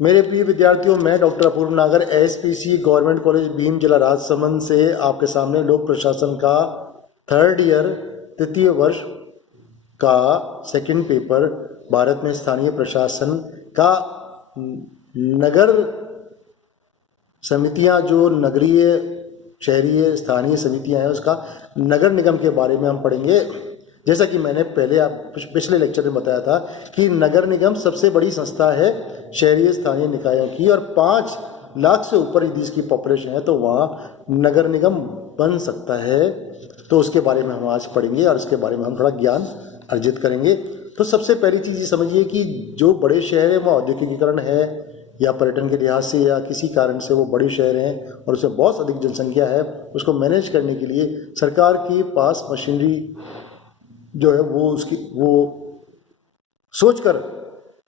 मेरे प्रिय विद्यार्थियों, मैं डॉक्टर अपूर्व नागर एसपीसी गवर्नमेंट कॉलेज भीम जिला राजसमंद से आपके सामने लोक प्रशासन का थर्ड ईयर तृतीय वर्ष का सेकंड पेपर भारत में स्थानीय प्रशासन का नगर समितियां, जो नगरीय शहरीय स्थानीय समितियां हैं, उसका नगर निगम के बारे में हम पढ़ेंगे। जैसा कि मैंने पहले पिछले लेक्चर में बताया था कि नगर निगम सबसे बड़ी संस्था है शहरीय स्थानीय निकायों की, और 5 लाख से ऊपर यदि इसकी पॉपुलेशन है तो वहाँ नगर निगम बन सकता है। तो उसके बारे में हम आज पढ़ेंगे और उसके बारे में हम थोड़ा ज्ञान अर्जित करेंगे। तो सबसे पहली चीज़ ये समझिए कि जो बड़े शहर हैं वो औद्योगिकीकरण है या पर्यटन के लिहाज से या किसी कारण से वो बड़े शहर हैं और उसमें बहुत अधिक जनसंख्या है, उसको मैनेज करने के लिए सरकार के पास मशीनरी जो है वो सोचकर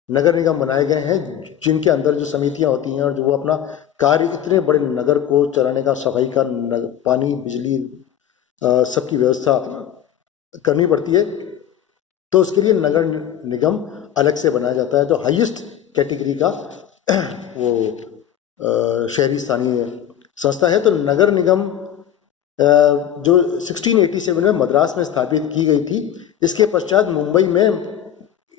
नगर निगम बनाए गए हैं, जिनके अंदर जो समितियां होती हैं और जो वो अपना कार्य इतने बड़े नगर को चलाने का, सफाई का, पानी बिजली सबकी व्यवस्था करनी पड़ती है। तो उसके लिए नगर निगम अलग से बनाया जाता है, जो हाईएस्ट कैटेगरी का वो शहरी स्थानीय संस्था है। तो नगर निगम जो 1687 में मद्रास में स्थापित की गई थी, इसके पश्चात मुंबई में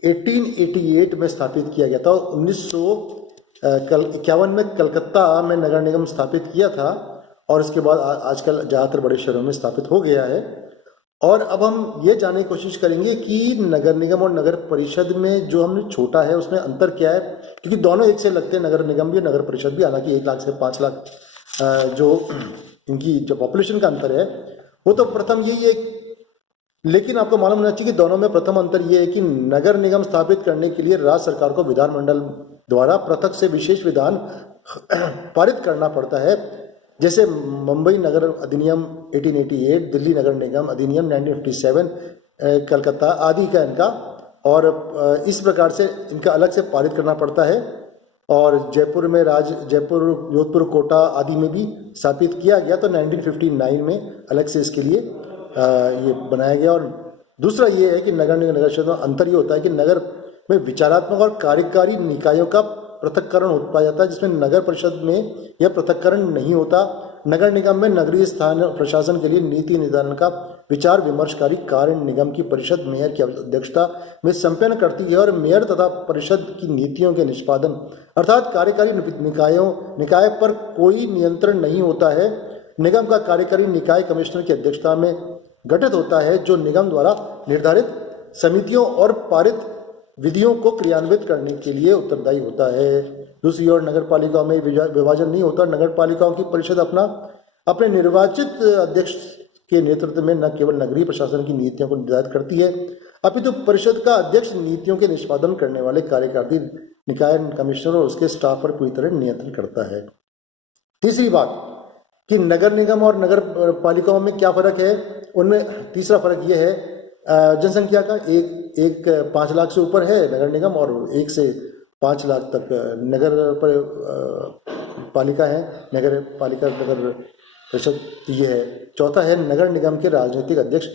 1888 में स्थापित किया गया था। 1951 में कलकत्ता में नगर निगम स्थापित किया था और उसके बाद आजकल ज़्यादातर बड़े शहरों में स्थापित हो गया है। और अब हम ये जानने की कोशिश करेंगे कि नगर निगम और नगर परिषद में जो हमने छोटा है उसमें अंतर क्या है, क्योंकि दोनों एक से लगते हैं, नगर निगम भी नगर परिषद भी। हालांकि 1 लाख से 5 लाख जो इनकी जो पॉपुलेशन का अंतर है वो तो प्रथम यही है, लेकिन आपको मालूम होना चाहिए कि दोनों में प्रथम अंतर ये है कि नगर निगम स्थापित करने के लिए राज्य सरकार को विधानमंडल द्वारा पृथक से विशेष विधान पारित करना पड़ता है। जैसे मुंबई नगर अधिनियम 1888, दिल्ली नगर निगम अधिनियम 1957, कलकत्ता आदि का इनका, और इस प्रकार से इनका अलग से पारित करना पड़ता है। और जयपुर में जयपुर, जोधपुर, कोटा आदि में भी स्थापित किया गया। तो 1959 में अलग से इसके लिए ये बनाया गया। और दूसरा ये है कि नगर निगम नगर परिषद में अंतर ये होता है कि नगर में विचारात्मक और कार्यकारी निकायों का पृथक्करण हो पाया जाता है, जिसमें नगर परिषद में यह पृथक्करण नहीं होता। नगर निगम में नगरीय स्थान प्रशासन के लिए नीति निर्धारण का विचार विमर्शकारी कार्य निगम की परिषद मेयर की अध्यक्षता में संपन्न करती है, और मेयर तथा परिषद की नीतियों के निष्पादन अर्थात कार्यकारी निकाय पर कोई नियंत्रण नहीं होता है। निगम का कार्यकारी निकाय कमिश्नर की अध्यक्षता में गठित होता है, जो निगम द्वारा निर्धारित समितियों और पारित विधियों को क्रियान्वित करने के लिए उत्तरदायी होता है। दूसरी ओर नगर पालिकाओं में विभाजन नहीं होता। नगर पालिकाओं की परिषद अपने निर्वाचित अध्यक्ष के नेतृत्व में न केवल नगरीय प्रशासन की नीतियों को निर्धारित करती है, अपितु परिषद का अध्यक्ष नीतियों के निष्पादन करने वाले कार्यकारी निकाय कमिश्नर और उसके स्टाफ पर पूरी तरह नियंत्रण करता है। तीसरी बात कि नगर निगम और नगर पालिकाओं में क्या फर्क है, उनमें तीसरा फर्क यह है जनसंख्या का। एक 5 लाख से ऊपर है नगर निगम और 1 से 5 लाख तक नगर पालिका है, नगर पालिका नगर परिषद ये है। चौथा है नगर निगम के राजनीतिक अध्यक्ष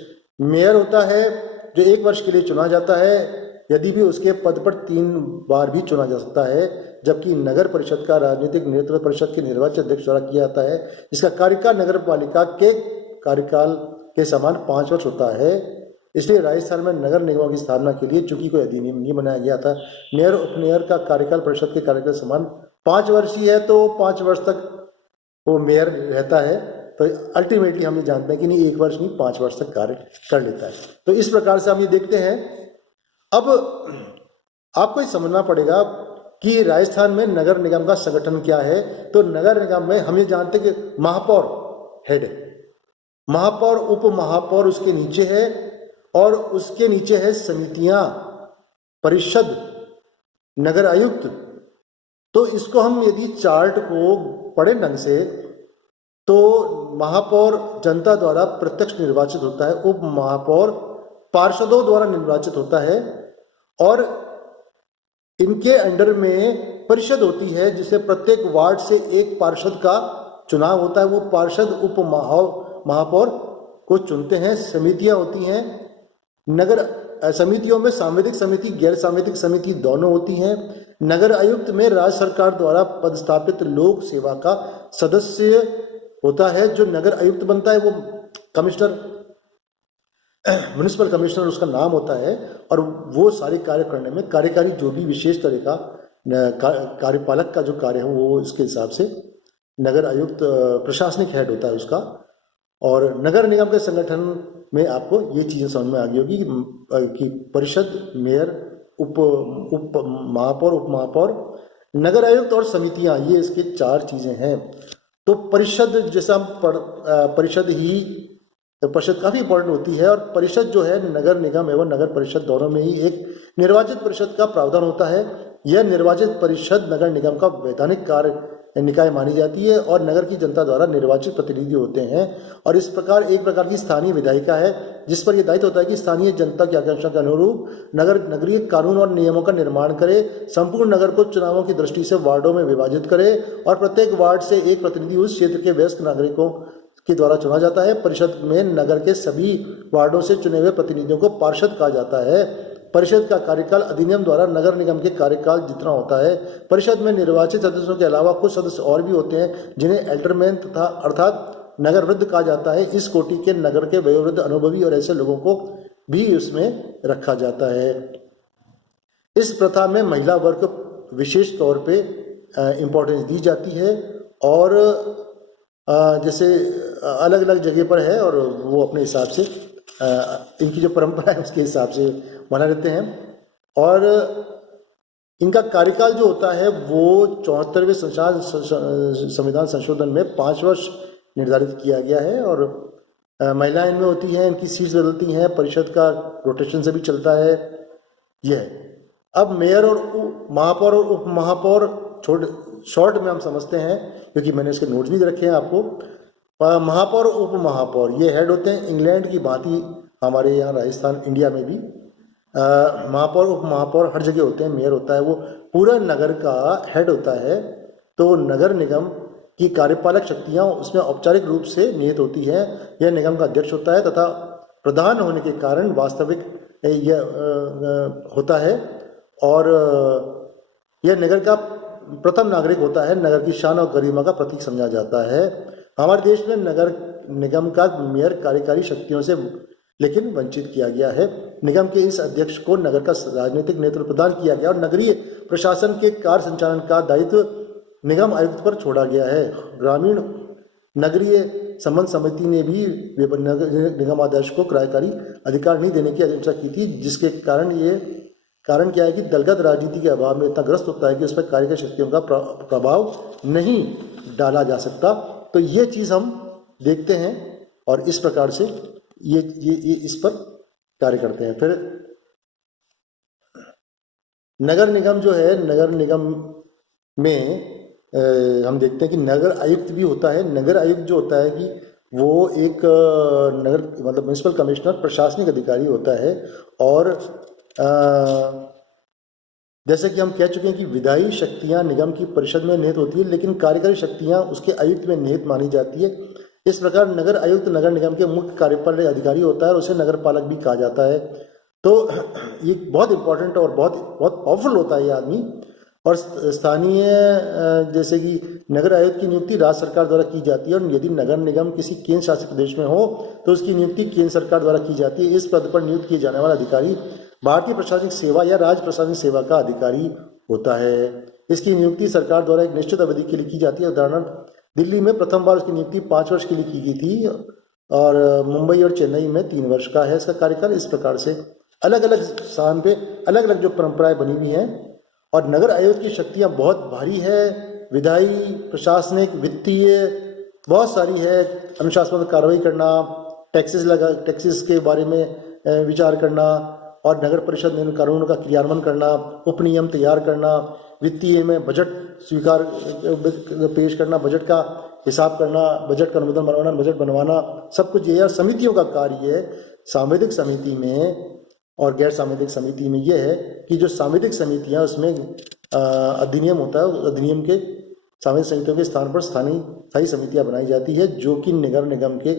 मेयर होता है, जो 1 वर्ष के लिए चुना जाता है, यदि भी उसके पद पर 3 बार भी चुना जा सकता है। जबकि नगर परिषद का राजनीतिक नेतृत्व परिषद के निर्वाचित अध्यक्ष द्वारा किया जाता है। इसका कार्यकाल नगर पालिका के कार्यकाल के समान 5 वर्ष होता है। इसलिए राजस्थान में नगर निगमों की स्थापना के लिए चूंकि कोई अधिनियम नहीं बनाया गया था, मेयर उपमेयर का कार्यकाल परिषद के कार्यकाल समान 5 वर्ष ही है, तो 5 वर्ष तक वो मेयर रहता है। तो अल्टीमेटली हम ये जानते हैं कि नहीं 1 वर्ष नहीं 5 वर्ष तक कार्य कर लेता है। तो इस प्रकार से हम ये देखते हैं। अब आपको ये समझना पड़ेगा कि राजस्थान में नगर निगम का संगठन क्या है। तो नगर निगम में हम ये जानते हैं कि महापौर हेड है, महापौर, उप महापौर उसके नीचे है, और उसके नीचे है समितियां, परिषद, नगर आयुक्त। तो इसको हम यदि चार्ट को पढ़े ढंग से तो महापौर जनता द्वारा प्रत्यक्ष निर्वाचित होता है, उप महापौर पार्षदों द्वारा निर्वाचित होता है, और इनके अंडर में परिषद होती है जिसे प्रत्येक वार्ड से एक पार्षद का चुनाव होता है। वो पार्षद उप महापौर को चुनते हैं। समितियां होती हैं, नगर समितियों में सांविधिक समिति, गैर सांविधिक समिति दोनों होती हैं। नगर आयुक्त में राज्य सरकार द्वारा पदस्थापित लोक सेवा का सदस्य होता है। जो नगर आयुक्त बनता है वो कमिश्नर, म्युनिसिपल कमिश्नर उसका नाम होता है, और वो सारे कार्य करने में कार्यकारी जो भी विशेष तरह का कार्यपालक का जो कार्य है वो इसके हिसाब से नगर आयुक्त प्रशासनिक हेड होता है उसका। और नगर निगम के संगठन में आपको ये चीज़ें समझ में आ गई होगी कि परिषद, मेयर, उप महापौर, उप महापौर, नगर आयुक्त और समितियां, ये इसके 4 चीज़ें हैं। तो परिषद जैसा परिषद काफ़ी इंपॉर्टेंट होती है, और परिषद जो है नगर निगम एवं नगर परिषद दोनों में ही एक निर्वाचित परिषद का प्रावधान होता है। यह निर्वाचित परिषद नगर निगम का वैधानिक कार्य निकाय मानी जाती है और नगर की जनता द्वारा निर्वाचित प्रतिनिधि होते हैं, और इस प्रकार एक प्रकार की स्थानीय विधायिका है जिस पर यह दायित्व होता है कि स्थानीय जनता की आकांक्षा के अनुरूप नगरीय कानून और नियमों का निर्माण करे, संपूर्ण नगर को चुनावों की दृष्टि से वार्डों में विभाजित करे, और प्रत्येक वार्ड से एक प्रतिनिधि उस क्षेत्र के वयस्क नागरिकों के द्वारा चुना जाता है। परिषद में नगर के सभी वार्डों से चुने हुए प्रतिनिधियों को पार्षद कहा जाता है। परिषद का कार्यकाल अधिनियम द्वारा नगर निगम के कार्यकाल जितना होता है। परिषद में निर्वाचित सदस्यों के अलावा कुछ सदस्य और भी होते हैं जिन्हें एल्डरमैन तथा अर्थात नगर वृद्ध कहा जाता है। इस कोटि के नगर के वयोवृद्ध, अनुभवी और ऐसे लोगों को भी इसमें रखा जाता है। इस प्रथा में महिला वर्ग विशेष तौर पे इम्पोर्टेंस दी जाती है, और जैसे अलग अलग जगह पर है और वो अपने हिसाब से इनकी जो परंपरा है उसके हिसाब से बना रहते हैं। और इनका कार्यकाल जो होता है वो 74वें संविधान संशोधन में 5 वर्ष निर्धारित किया गया है, और महिलाएं इनमें होती हैं, इनकी सीट्स बदलती हैं, परिषद का रोटेशन से भी चलता है यह। अब मेयर और महापौर और उप महापौर शॉर्ट में हम समझते हैं क्योंकि मैंने इसके नोट्स भी रखे हैं आपको। महापौर और उप महापौर ये हेड होते हैं। इंग्लैंड की भांति हमारे यहाँ राजस्थान, इंडिया में भी महापौर उप महापौर हर जगह होते हैं। मेयर होता है वो पूरा नगर का हेड होता है। तो नगर निगम की कार्यपालक शक्तियाँ उसमें औपचारिक रूप से निहित होती हैं। यह निगम का अध्यक्ष होता है तथा प्रधान होने के कारण वास्तविक यह होता है, और यह नगर का प्रथम नागरिक होता है। नगर की शान और गरिमा का प्रतीक समझा जाता है। हमारे देश में नगर निगम का मेयर कार्यकारी शक्तियों से लेकिन वंचित किया गया है। निगम के इस अध्यक्ष को नगर का राजनीतिक नेतृत्व प्रदान किया गया और नगरीय प्रशासन के कार्य संचालन का दायित्व निगम आयुक्त पर छोड़ा गया है। ग्रामीण नगरीय संबंध समिति ने भी निगमाध्यक्ष को कार्यकारी अधिकार नहीं देने की अनुशंसा की थी, जिसके कारण क्या है कि दलगत राजनीति के अभाव में इतना ग्रस्त होता है कि उस पर कार्यकारी शक्तियों का प्रभाव नहीं डाला जा सकता। तो ये चीज़ हम देखते हैं और इस प्रकार से ये इस पर कार्य करते हैं। फिर नगर निगम जो है, नगर निगम में हम देखते हैं कि नगर आयुक्त भी होता है। नगर आयुक्त जो होता है कि वो एक नगर मतलब म्युनिसिपल कमिश्नर, प्रशासनिक अधिकारी होता है। और जैसे कि हम कह चुके हैं कि विधायी शक्तियां निगम की परिषद में निहित होती है, लेकिन कार्यकारी शक्तियां उसके आयुक्त में निहित मानी जाती है। इस प्रकार नगर आयुक्त नगर निगम के मुख्य कार्यपालक अधिकारी होता है और उसे नगर पालक भी कहा जाता है। तो ये बहुत इंपॉर्टेंट और बहुत पावरफुल होता है ये आदमी। और स्थानीय जैसे कि नगर आयुक्त की नियुक्ति राज्य सरकार द्वारा की जाती है, और यदि नगर निगम किसी केंद्र शासित प्रदेश में हो तो उसकी नियुक्ति केंद्र सरकार द्वारा की जाती है। इस पद पर नियुक्त किए जाने वाला अधिकारी भारतीय प्रशासनिक सेवा या राज्य प्रशासनिक सेवा का अधिकारी होता है। इसकी नियुक्ति सरकार द्वारा एक निश्चित अवधि के लिए की जाती है। उदाहरण, दिल्ली में प्रथम बार उसकी नियुक्ति 5 वर्ष के लिए की गई थी, और मुंबई और चेन्नई में 3 वर्ष का है इसका कार्यकाल। इस प्रकार से अलग अलग स्थान पे अलग अलग जो परंपराएं बनी हुई हैं। और नगर आयोग की शक्तियां बहुत भारी है, विधायी, प्रशासनिक, वित्तीय, बहुत सारी है। अनुशासनात्मक कार्रवाई करना, टैक्सेस के बारे में विचार करना, और नगर परिषद ने कानूनों का क्रियान्वयन करना, उपनियम तैयार करना, वित्तीय में बजट स्वीकार पेश करना, बजट का हिसाब करना, बजट का अनुमोदन बनवाना, बजट बनवाना, सब कुछ ये समितियों का कार्य है। सांविधिक समिति में और गैर सांविधिक समिति में यह है कि जो सांविधिक समितियां उसमें अधिनियम होता है, उस अधिनियम के सांविधिक समितियों के स्थान पर स्थायी समितियां बनाई जाती है, जो कि नगर निगम के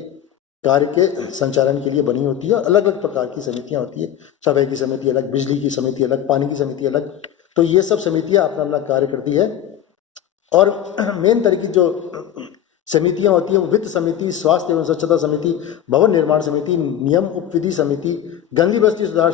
कार्य के संचालन के लिए बनी होती है। और अलग अलग प्रकार की समितियां होती है। सफाई की समिति अलग, बिजली की समिति अलग, पानी की समिति अलग, तो ये सब समितियां अपना अपना कार्य करती है। और मेन तरीके जो समितियां होती हैं वो वित्त समिति, स्वास्थ्य एवं स्वच्छता समिति, भवन निर्माण समिति, नियम उपविधि समिति, गंदी बस्ती सुधार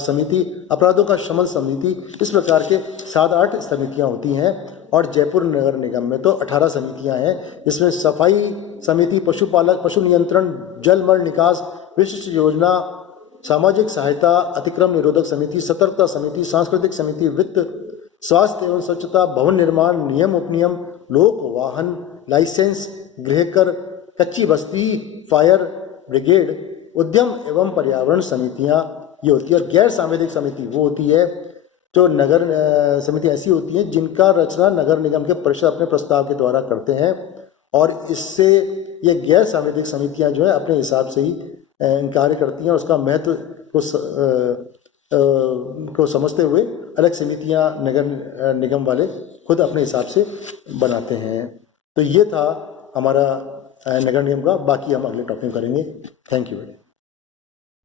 समिति, अपराधों का शमन समिति, इस प्रकार के 7-8 समितियां होती हैं। और जयपुर नगर निगम में तो 18 समितियां हैं। इसमें सफाई समिति, पशुपालक, पशु नियंत्रण, जल मल निकास, विशिष्ट योजना, सामाजिक सहायता, अतिक्रम निरोधक समिति, सतर्कता समिति, सांस्कृतिक समिति, वित्त, स्वास्थ्य एवं स्वच्छता, भवन निर्माण, नियम उपनियम, लोक वाहन, लाइसेंस, गृहकर, कच्ची बस्ती, फायर ब्रिगेड, उद्यम एवं पर्यावरण समितियां ये होती है। और गैर सांविधिक समिति वो होती है जो नगर समिति ऐसी होती है जिनका रचना नगर निगम के परिषद अपने प्रस्ताव के द्वारा करते हैं। और इससे ये गैर सांविधिक समितियां जो है अपने हिसाब से ही कार्य करती हैं। उसका महत्व को समझते हुए अलग समितियां नगर निगम वाले खुद अपने हिसाब से बनाते हैं। तो ये था हमारा नगर निगम का। बाकी हम अगले टॉपिक में करेंगे। Thank you.